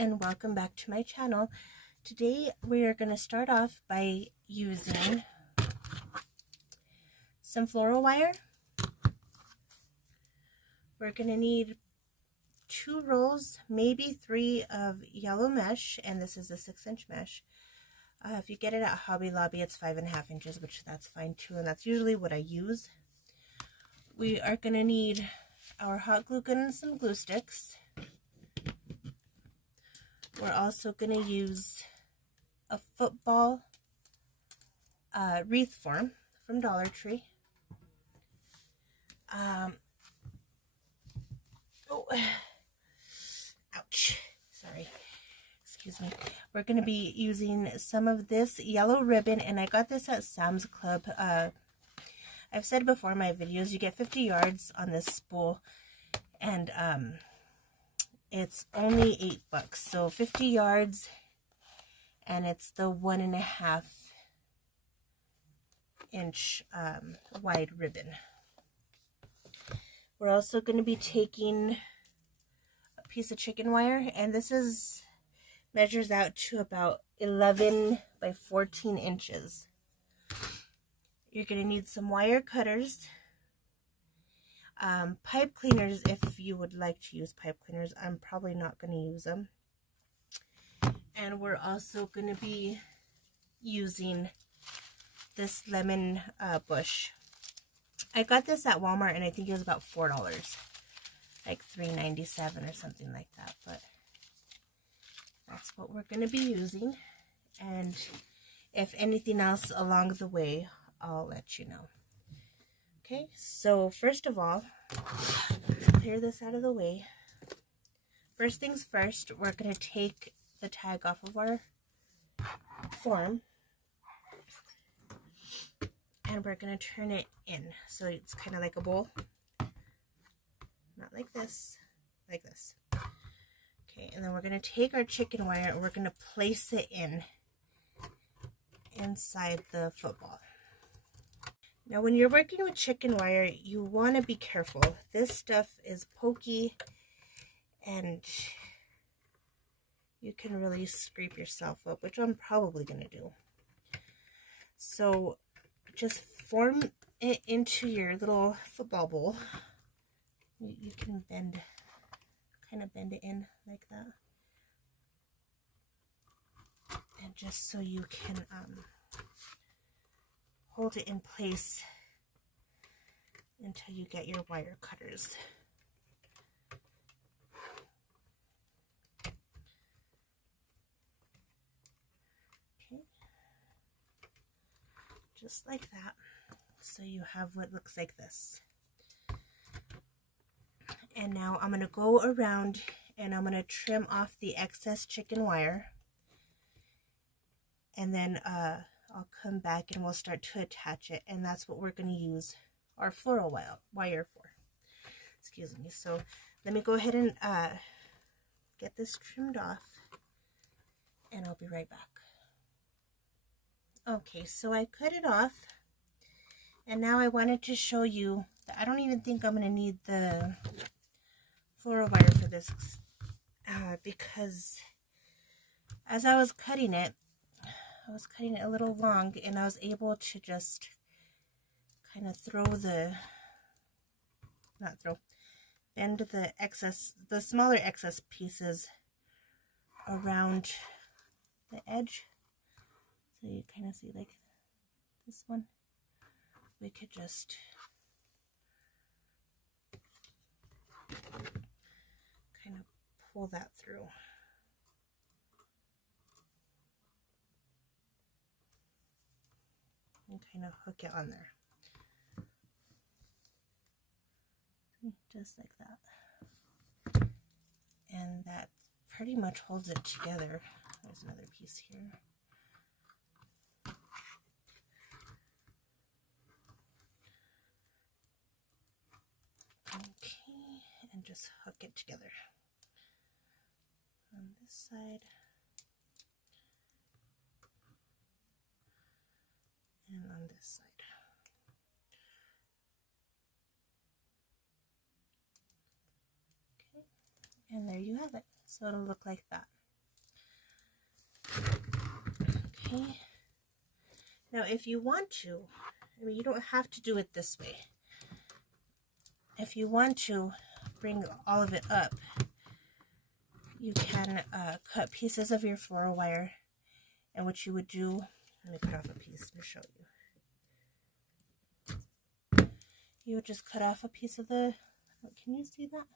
and welcome back to my channel. Today we are going to start off by using some floral wire. We're going to need 2 rolls, maybe 3 of yellow mesh, and this is a 6-inch mesh. If you get it at Hobby Lobby, it's 5.5 inches, which that's fine too, and that's usually what I use. We are going to need our hot glue gun and some glue sticks. We're also going to use a football wreath form from Dollar Tree. Ouch. Sorry. Excuse me. We're going to be using some of this yellow ribbon, and I got this at Sam's Club. I've said before in my videos, you get 50 yards on this spool, and it's only $8, so 50 yards, and it's the 1.5 inch wide ribbon. We're also going to be taking a piece of chicken wire, and this measures out to about 11 by 14 inches. You're going to need some wire cutters. Pipe cleaners, if you would like to use pipe cleaners. I'm probably not going to use them. And we're also going to be using this lemon bush. I got this at Walmart, and I think it was about $4, like $3.97 or something like that. But that's what we're going to be using. And if anything else along the way, I'll let you know. Okay, so first of all, let's clear this out of the way. First things first, we're going to take the tag off of our form, and we're going to turn it in, so it's kind of like a bowl. Not like this, like this. Okay, and then we're going to take our chicken wire and we're going to place it inside the football. Now, when you're working with chicken wire, you want to be careful. This stuff is pokey, and you can really scrape yourself up, which I'm probably going to do. So, just form it into your little football bowl. You can kind of bend it in like that. And just so you can hold it in place until you get your wire cutters. Okay, just like that. So you have what looks like this. And now I'm going to go around and I'm going to trim off the excess chicken wire. And then I'll come back and we'll start to attach it, and that's what we're going to use our floral wire for. Excuse me. So let me go ahead and get this trimmed off, and I'll be right back. Okay, so I cut it off, and now I wanted to show you that I don't even think I'm going to need the floral wire for this because as I was cutting it a little long, and I was able to just kind of bend the smaller excess pieces around the edge. So you kind of see like this one. We could just kind of pull that through. And kind of hook it on there. Just like that. And that pretty much holds it together. There's another piece here. Okay, and just hook it together. On this side. And on this side. Okay, and there you have it. So it'll look like that. Okay. Now, if you want to, I mean, you don't have to do it this way. If you want to bring all of it up, you can cut pieces of your floral wire. And what you would do, let me cut off a piece to show you. You would just cut off a piece of the, can you see that?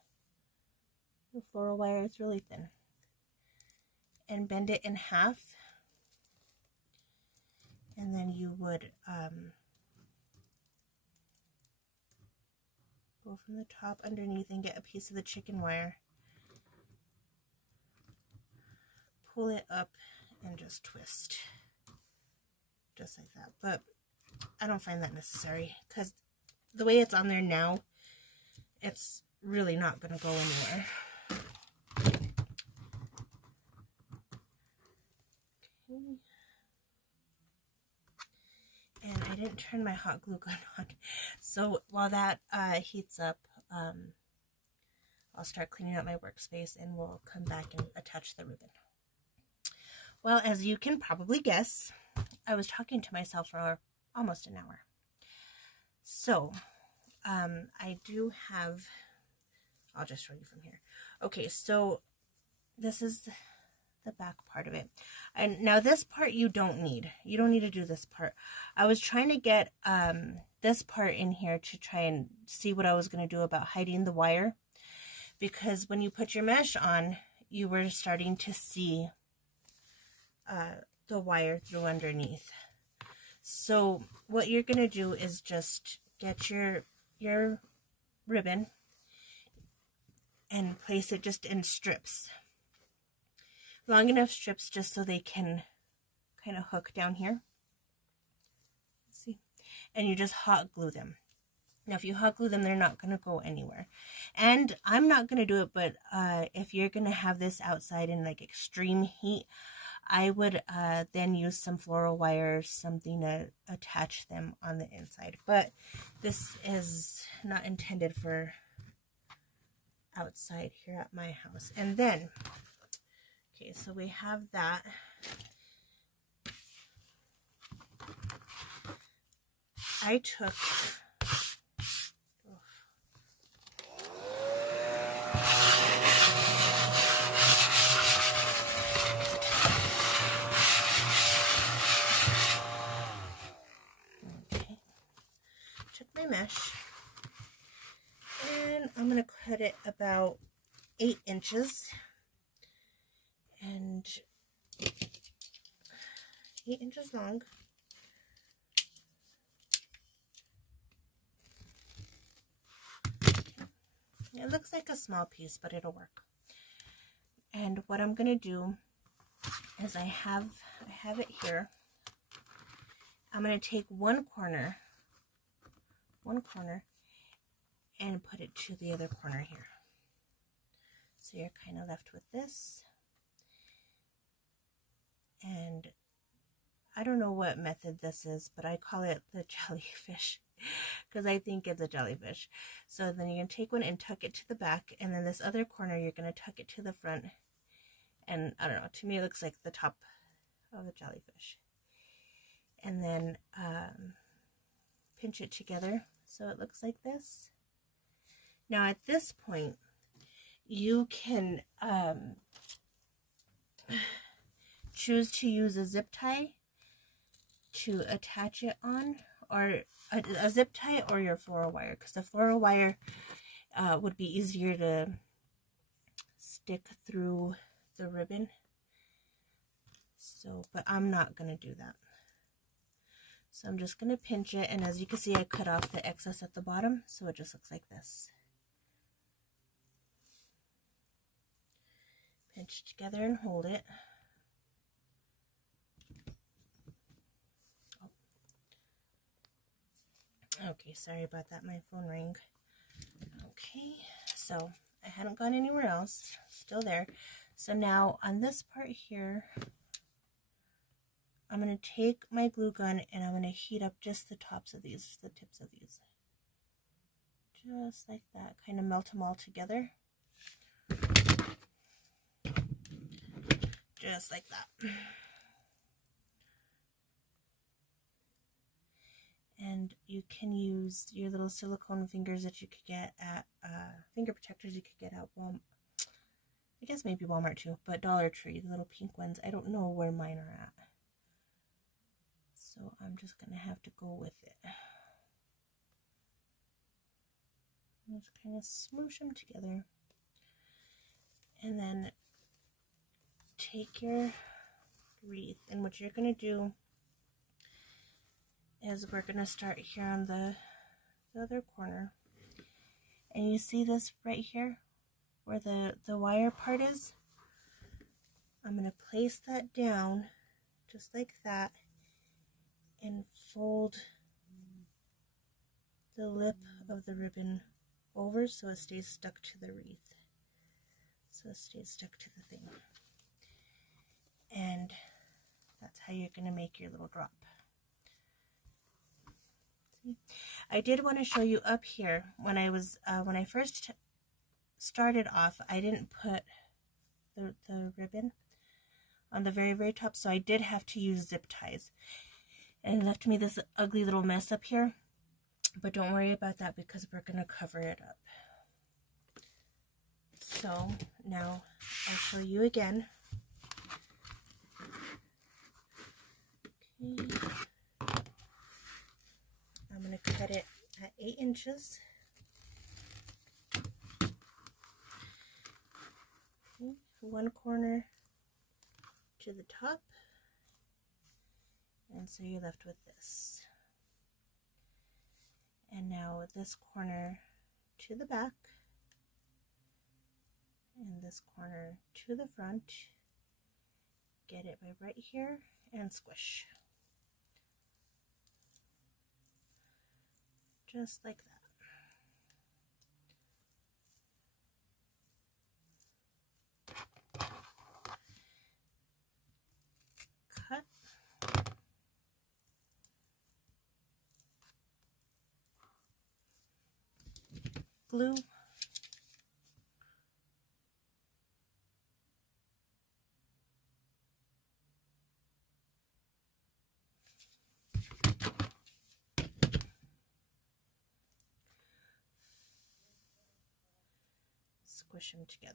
The floral wire is really thin. And bend it in half. And then you would go from the top underneath and get a piece of the chicken wire. Pull it up and just twist. Just like that. But I don't find that necessary because the way it's on there now, it's really not going to go anywhere. Okay. And I didn't turn my hot glue gun on. So while that heats up, I'll start cleaning up my workspace and we'll come back and attach the ribbon. Well, as you can probably guess, I was talking to myself for almost an hour. So, I do have, I'll just show you from here. Okay, so this is the back part of it. And now this part you don't need. You don't need to do this part. I was trying to get this part in here to try and see what I was going to do about hiding the wire. Because when you put your mesh on, you were starting to see the wire through underneath. So what you're going to do is just get your ribbon and place it just in strips. Long enough strips just so they can kind of hook down here. See? And you just hot glue them. Now if you hot glue them, they're not going to go anywhere. And I'm not going to do it, but if you're going to have this outside in like extreme heat, I would then use some floral wires, something to attach them on the inside. But this is not intended for outside here at my house. And then, okay, so we have that. I took, my mesh, and I'm going to cut it about 8 inches and 8 inches long. It looks like a small piece, but it'll work. And what I'm going to do is I have it here. I'm going to take one corner and put it to the other corner here. So you're kind of left with this. And I don't know what method this is, but I call it the jellyfish because I think it's a jellyfish. So then you're going to take one and tuck it to the back, and then this other corner you're going to tuck it to the front. And I don't know, to me it looks like the top of a jellyfish. And then pinch it together so it looks like this. Now at this point, you can choose to use a zip tie to attach it on, or a zip tie or your floral wire, because the floral wire would be easier to stick through the ribbon. So, but I'm not going to do that. So I'm just going to pinch it, and as you can see, I cut off the excess at the bottom, so it just looks like this. Pinch together and hold it. Oh. Okay, sorry about that, my phone rang. Okay, so I hadn't gone anywhere else, still there. So now on this part here, I'm going to take my glue gun and I'm going to heat up just the tops of these, the tips of these. Just like that, kind of melt them all together. Just like that. And you can use your little silicone fingers that you could get at finger protectors you could get at Walmart. I guess maybe Walmart too, but Dollar Tree, the little pink ones. I don't know where mine are at. So I'm just going to have to go with it. Just kind of smoosh them together. And then take your wreath, and what you're going to do is we're going to start here on the other corner. And you see this right here where the wire part is? I'm going to place that down just like that and fold the lip of the ribbon over so it stays stuck to the wreath. So it stays stuck to the thing. And that's how you're going to make your little drop. See? I did want to show you up here when I was when I first started off, I didn't put the ribbon on the very top, so I did have to use zip ties. And it left me this ugly little mess up here. But don't worry about that because we're going to cover it up. So now I'll show you again. Okay. I'm going to cut it at 8 inches. Okay. One corner to the top. And so you're left with this. And now this corner to the back. And this corner to the front. Get it right here and squish. Just like that. Cut. Glue. Squish them together.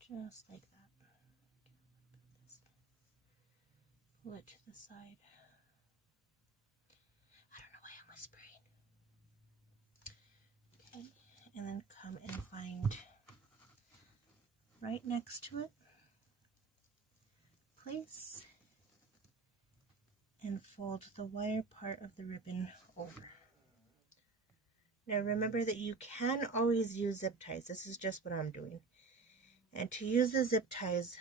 Just like that. Pull it to the side. I don't know why I'm whispering. Okay, and then come and find right next to it. Place and fold the wire part of the ribbon over. Now remember that you can always use zip ties. This is just what I'm doing. And to use the zip ties,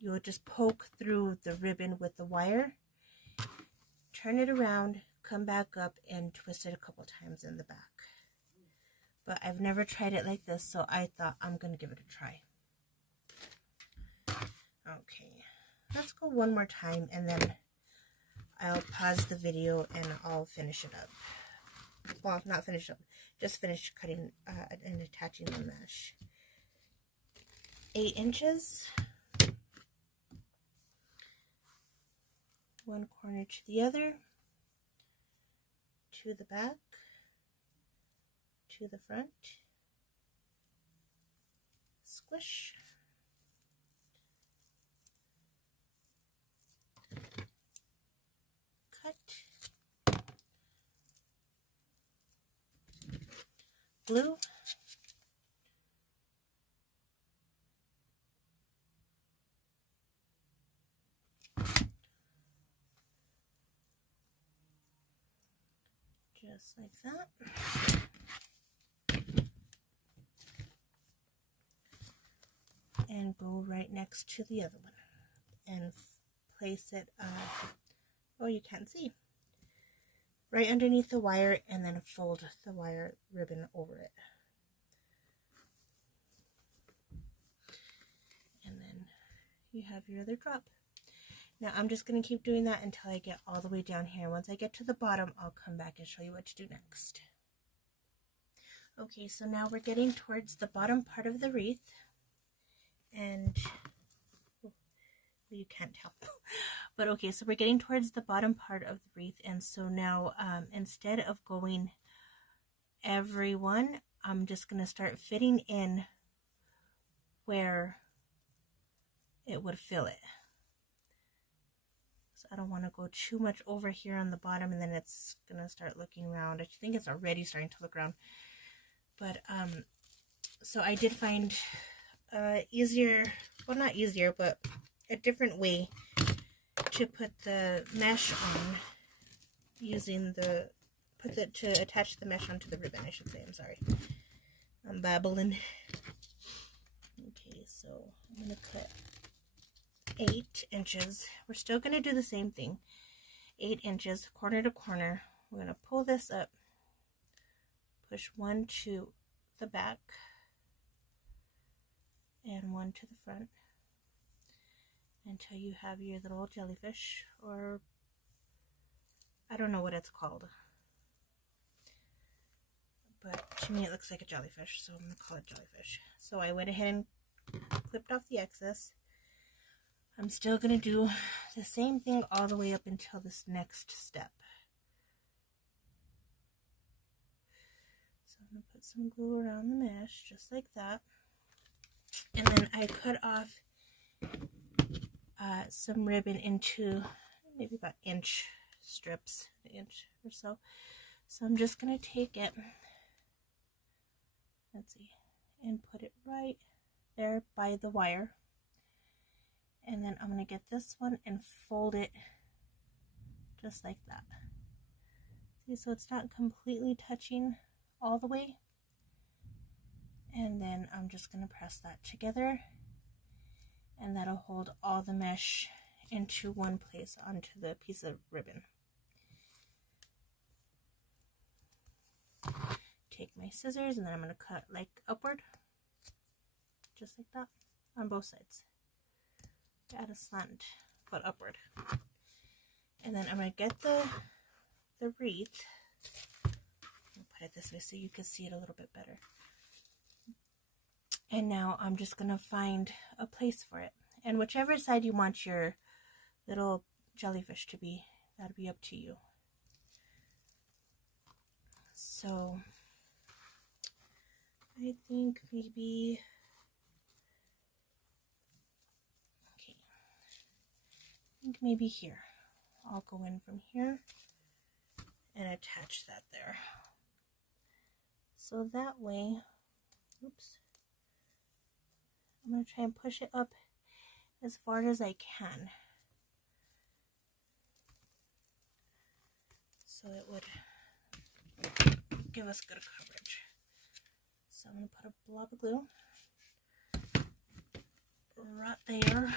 you'll just poke through the ribbon with the wire, turn it around, come back up, and twist it a couple times in the back. But I've never tried it like this, so I thought I'm going to give it a try. Okay, let's go one more time, and then I'll pause the video and I'll finish it up. Well, not finish up, just finish cutting and attaching the mesh. 8 inches. One corner to the other, to the back, to the front, squish, cut, glue, just like that. And go right next to the other one and place it, oh, you can't see, right underneath the wire, and then fold the wire ribbon over it. And then you have your other drop. Now I'm just going to keep doing that until I get all the way down here. Once I get to the bottom, I'll come back and show you what to do next. Okay, so now we're getting towards the bottom part of the wreath. And well, you can't tell, But okay, so we're getting towards the bottom part of the wreath, and so now instead of going every one, I'm just going to start fitting in where it would fill it. So I don't want to go too much over here on the bottom, and then it's going to start looking round. I think it's already starting to look round. But so I did find easier, well, not easier, but a different way to put the mesh on, using the, to attach the mesh onto the ribbon, I should say. I'm sorry, I'm babbling. Okay, so I'm going to cut 8 inches. We're still going to do the same thing. 8 inches, corner to corner. We're going to pull this up, push one to the back, and one to the front, until you have your little jellyfish, or I don't know what it's called, but to me it looks like a jellyfish, so I'm going to call it jellyfish. So I went ahead and clipped off the excess. I'm still going to do the same thing all the way up until this next step. So I'm going to put some glue around the mesh, just like that. And then I cut off some ribbon into maybe about inch strips, an inch or so. So I'm just going to take it, let's see, and put it right there by the wire. And then I'm going to get this one and fold it just like that. See, so it's not completely touching all the way. And then I'm just going to press that together, and that'll hold all the mesh into one place onto the piece of ribbon. Take my scissors, and then I'm going to cut like upward, just like that, on both sides. Add a slant, but upward. And then I'm going to get the wreath. I'll put it this way so you can see it a little bit better. And now I'm just going to find a place for it. And whichever side you want your little jellyfish to be, that'll be up to you. So I think maybe, okay, I think maybe here. I'll go in from here and attach that there. So that way, oops, I'm going to try and push it up as far as I can, so it would give us good coverage. So I'm going to put a blob of glue right there,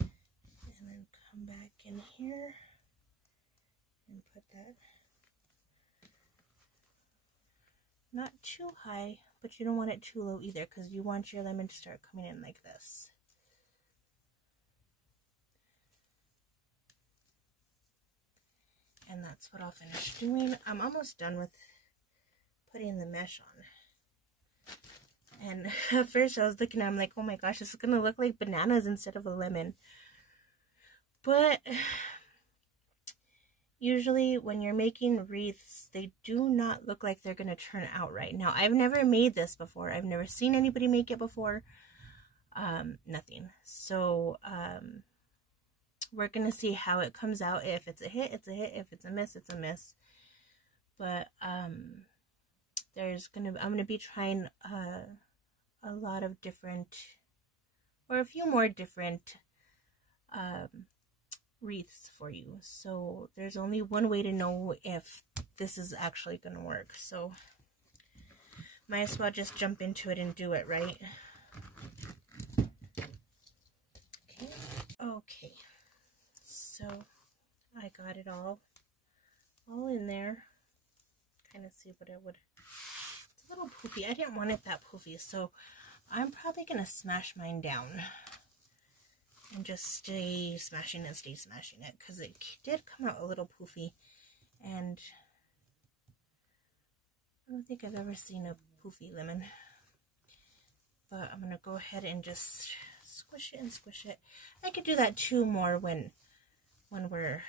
and then come back in here and put that not too high, but you don't want it too low either, because you want your lemon to start coming in like this. And that's what I'll finish doing. I'm almost done with putting the mesh on. And at first I was looking at it, I'm like, oh my gosh, this is going to look like bananas instead of a lemon. But usually when you're making wreaths, they do not look like they're going to turn out right. Now, I've never made this before. I've never seen anybody make it before. Nothing. So, we're going to see how it comes out. If it's a hit, it's a hit. If it's a miss, it's a miss. But, I'm going to be trying a lot of different, or a few more different, wreaths for you. So there's only one way to know if this is actually going to work. So might as well just jump into it and do it, right? Okay. So I got it all in there. Kind of see what it would. It's a little poofy. I didn't want it that poofy, so I'm probably going to smash mine down. And just stay smashing it, because it did come out a little poofy, and I don't think I've ever seen a poofy lemon. But I'm going to go ahead and just squish it and squish it. I could do that too more when we're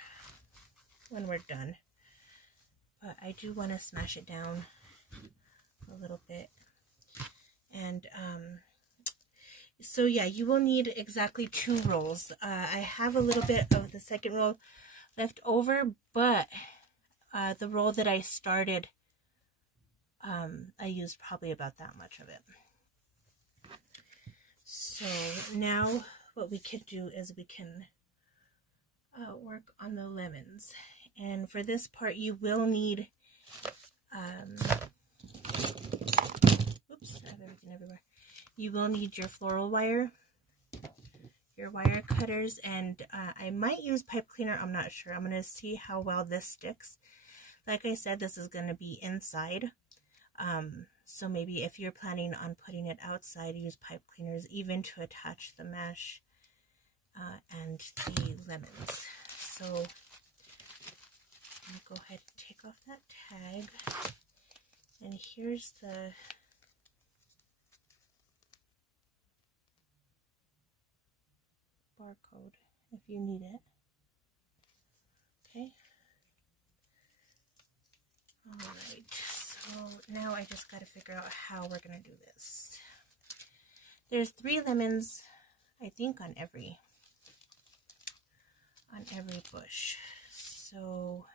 done. But I do want to smash it down a little bit. And so yeah, you will need exactly 2 rolls. I have a little bit of the second roll left over, but the roll that I started, I used probably about that much of it. So now what we can do is we can work on the lemons. And for this part, you will need, oops, I have everything everywhere. You will need your floral wire, your wire cutters, and I might use pipe cleaner. I'm not sure. I'm going to see how well this sticks. Like I said, this is going to be inside. So maybe if you're planning on putting it outside, use pipe cleaners even to attach the mesh and the lemons. So I'm going to go ahead and take off that tag. And here's the barcode if you need it. Okay. Alright, so now I just got to figure out how we're going to do this. There's 3 lemons, I think, on every bush. So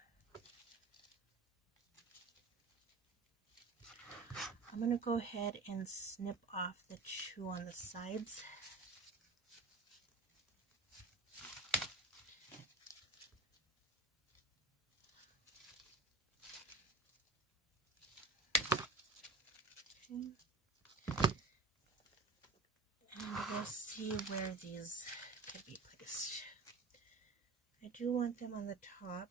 I'm going to go ahead and snip off the 2 on the sides. And we'll see where these could be placed. I do want them on the top,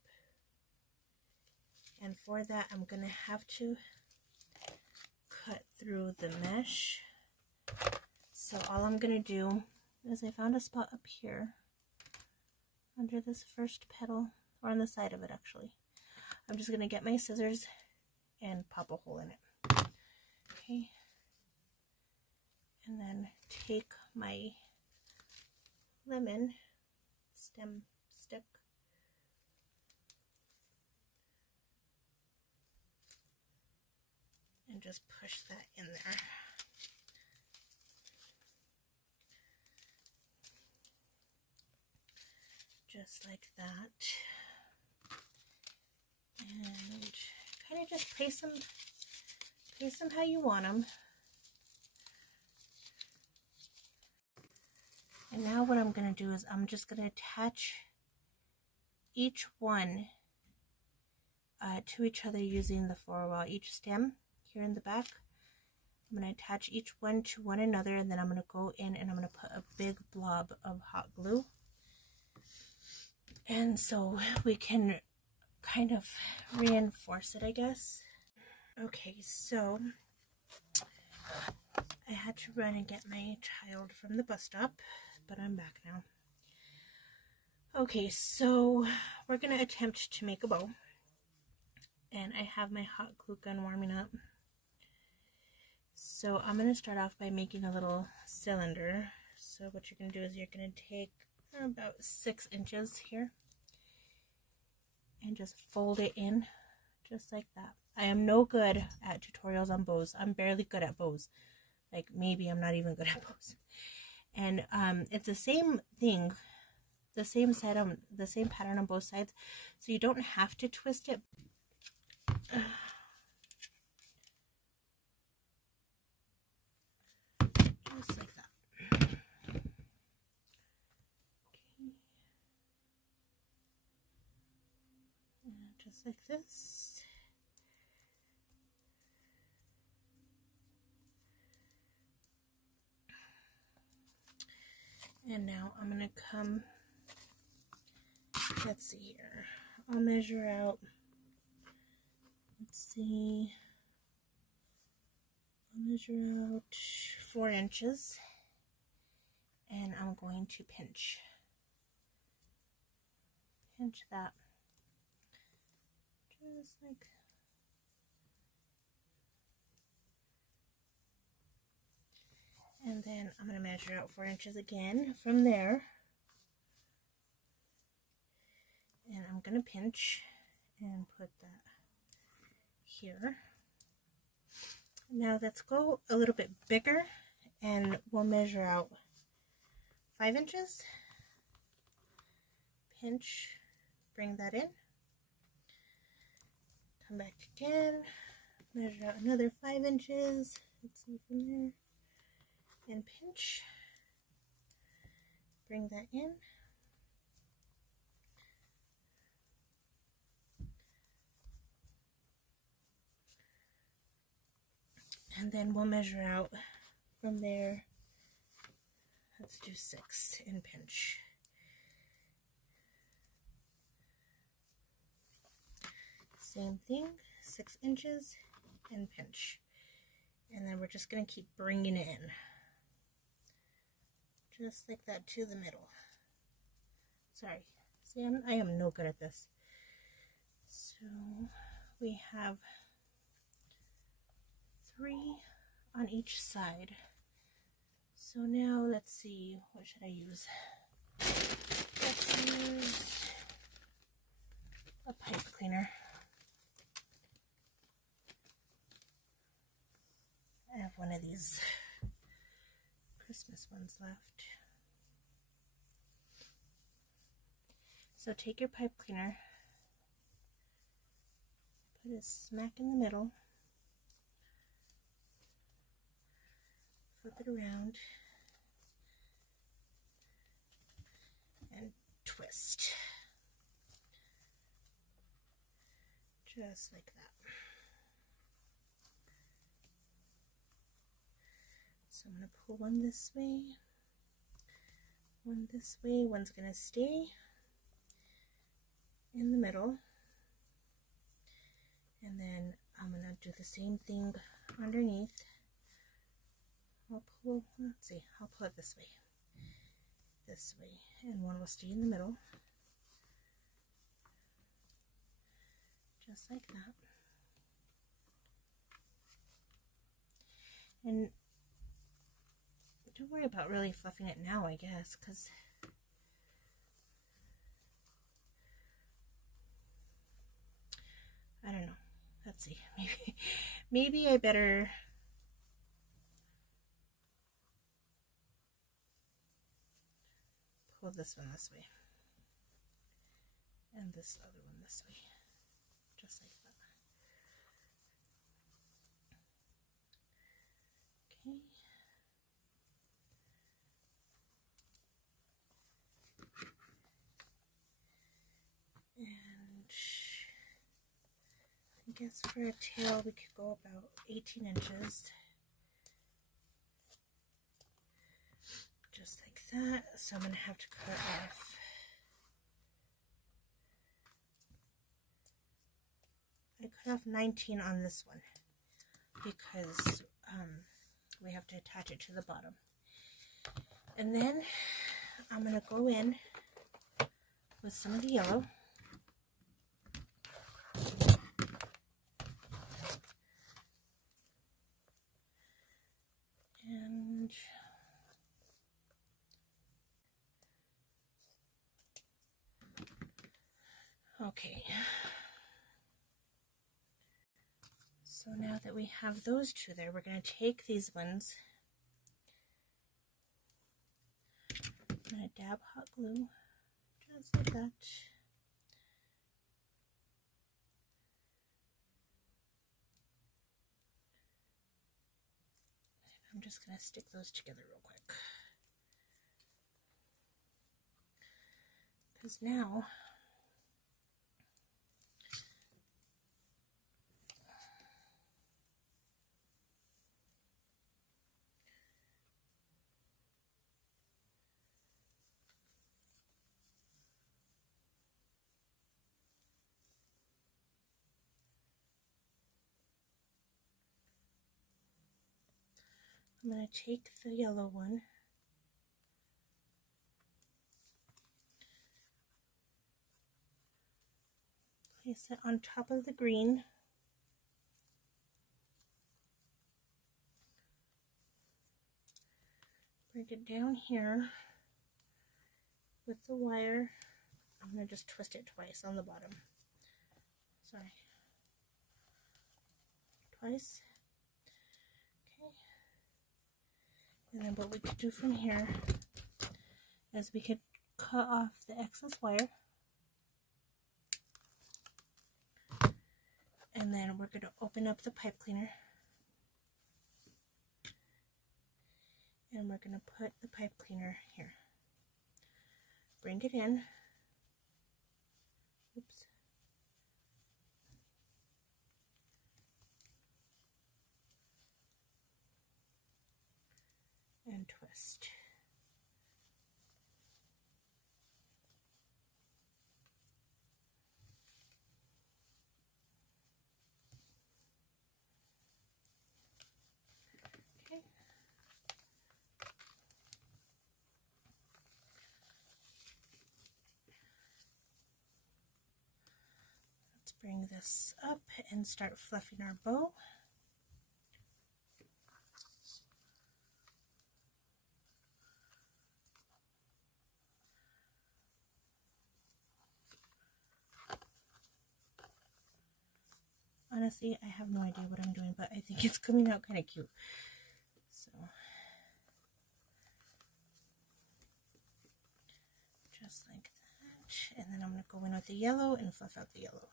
and for that I'm going to have to cut through the mesh. So all I'm going to do is I found a spot up here under this first petal, or on the side of it actually. I'm just going to get my scissors and pop a hole in it. Okay, and then take my lemon stem stick and just push that in there. Just like that. And kind of just place them how you want them. And now what I'm going to do is I'm just going to attach each one to each other using the floral wire. Each stem here in the back, I'm going to attach each one to one another, and then I'm going to go in and I'm going to put a big blob of hot glue. And so we can kind of reinforce it, I guess. Okay, so I had to run and get my child from the bus stop, but I'm back now. Okay, so we're going to attempt to make a bow. And I have my hot glue gun warming up. So I'm going to start off by making a little cylinder. So what you're going to do is you're going to take about 6 inches here and just fold it in just like that. I am no good at tutorials on bows. I'm barely good at bows. Like, maybe I'm not even good at bows. And it's the same thing, the same pattern on both sides. So you don't have to twist it. Just like that. Okay. And just like this. And now I'm going to come, let's see here, I'll measure out, let's see, I'll measure out 4 inches, and I'm going to pinch that, just like, And then I'm going to measure out 4 inches again from there. And I'm going to pinch and put that here. Now let's go a little bit bigger and we'll measure out 5 inches. Pinch, bring that in. Come back again, measure out another 5 inches. Let's see from there. And pinch, bring that in. And then we'll measure out from there. Let's do 6 and pinch. Same thing, 6 inches and pinch. And then we're just going to keep bringing it in. Just like that to the middle. Sorry, see, I am no good at this. So we have 3 on each side. So now let's see, what should I use? Let's use a pipe cleaner. I have one of these Christmas ones left. So take your pipe cleaner, put it smack in the middle, flip it around, and twist. Just like that. So I'm going to pull one this way, one this way, one's going to stay in the middle, and then I'm going to do the same thing underneath. I'll pull, let's see, I'll pull it this way, and one will stay in the middle, just like that. And don't worry about really fluffing it now, I guess, because I don't know. Let's see. Maybe I better pull this one this way and this other one this way, just like that. Okay. And I guess for a tail we could go about 18 inches. Just like that. So I'm going to have to cut off I cut off 19 on this one because we have to attach it to the bottom. And then I'm going to go in with some of the yellow. And okay. So now that we have those two there, we're going to take these ones. I'm going to dab hot glue, just like that. I'm just going to stick those together real quick. Because now I'm going to take the yellow one, place it on top of the green, bring it down here with the wire. I'm going to just twist it twice on the bottom. Sorry. Twice. Okay. And then what we could do from here is we could cut off the excess wire. And then we're going to open up the pipe cleaner. And we're going to put the pipe cleaner here. Bring it in. Oops. And twist. Okay. Let's bring this up and start fluffing our bow. Honestly, I have no idea what I'm doing, but I think it's coming out kind of cute. So, just like that. And then I'm going to go in with the yellow and fluff out the yellow.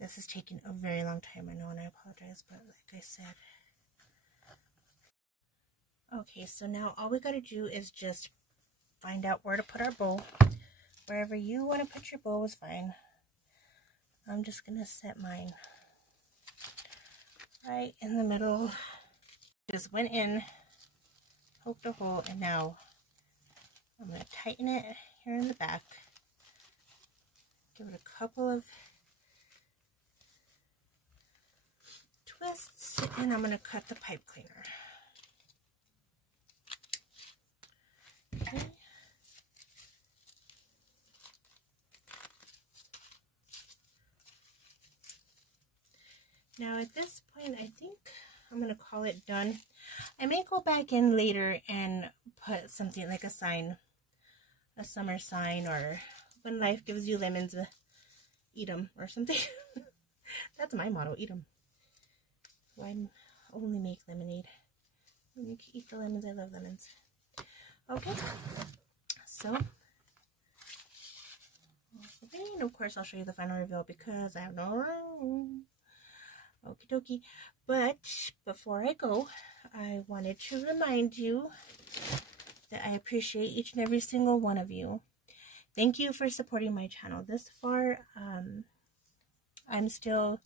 This is taking a very long time, I know, and I apologize, but like I said. Okay, so now all we got to do is just find out where to put our bow. Wherever you want to put your bow is fine. I'm just going to set mine right in the middle. Just went in, poked a hole, and now I'm going to tighten it here in the back. Give it a couple of twists, and I'm going to cut the pipe cleaner. Okay. Now at this point, I think I'm going to call it done. I may go back in later and put something like a sign, a summer sign, or when life gives you lemons, eat them, or something. That's my motto, eat them. Why only make lemonade? When you can eat the lemons, I love lemons. Okay, so, and of course I'll show you the final reveal because I have no room. Okie dokie. But before I go, I wanted to remind you that I appreciate each and every single one of you. Thank you for supporting my channel this far. I'm still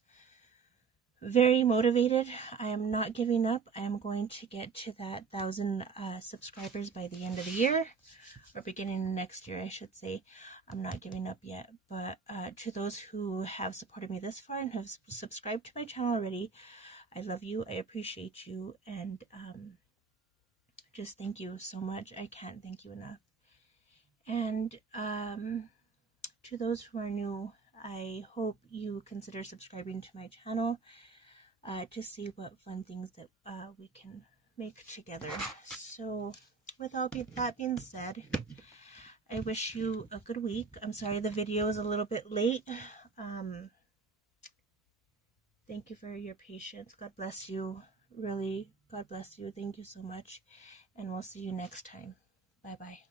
very motivated. I am not giving up. I am going to get to that 1,000 subscribers by the end of the year, or beginning of next year, I should say. I'm not giving up yet, but to those who have supported me this far and have subscribed to my channel already, I love you, I appreciate you, and just thank you so much. I can't thank you enough. And to those who are new, I hope you consider subscribing to my channel to see what fun things that we can make together. So with all that being said, I wish you a good week. I'm sorry the video is a little bit late. Thank you for your patience. God bless you. Really, God bless you. Thank you so much. And we'll see you next time. Bye-bye.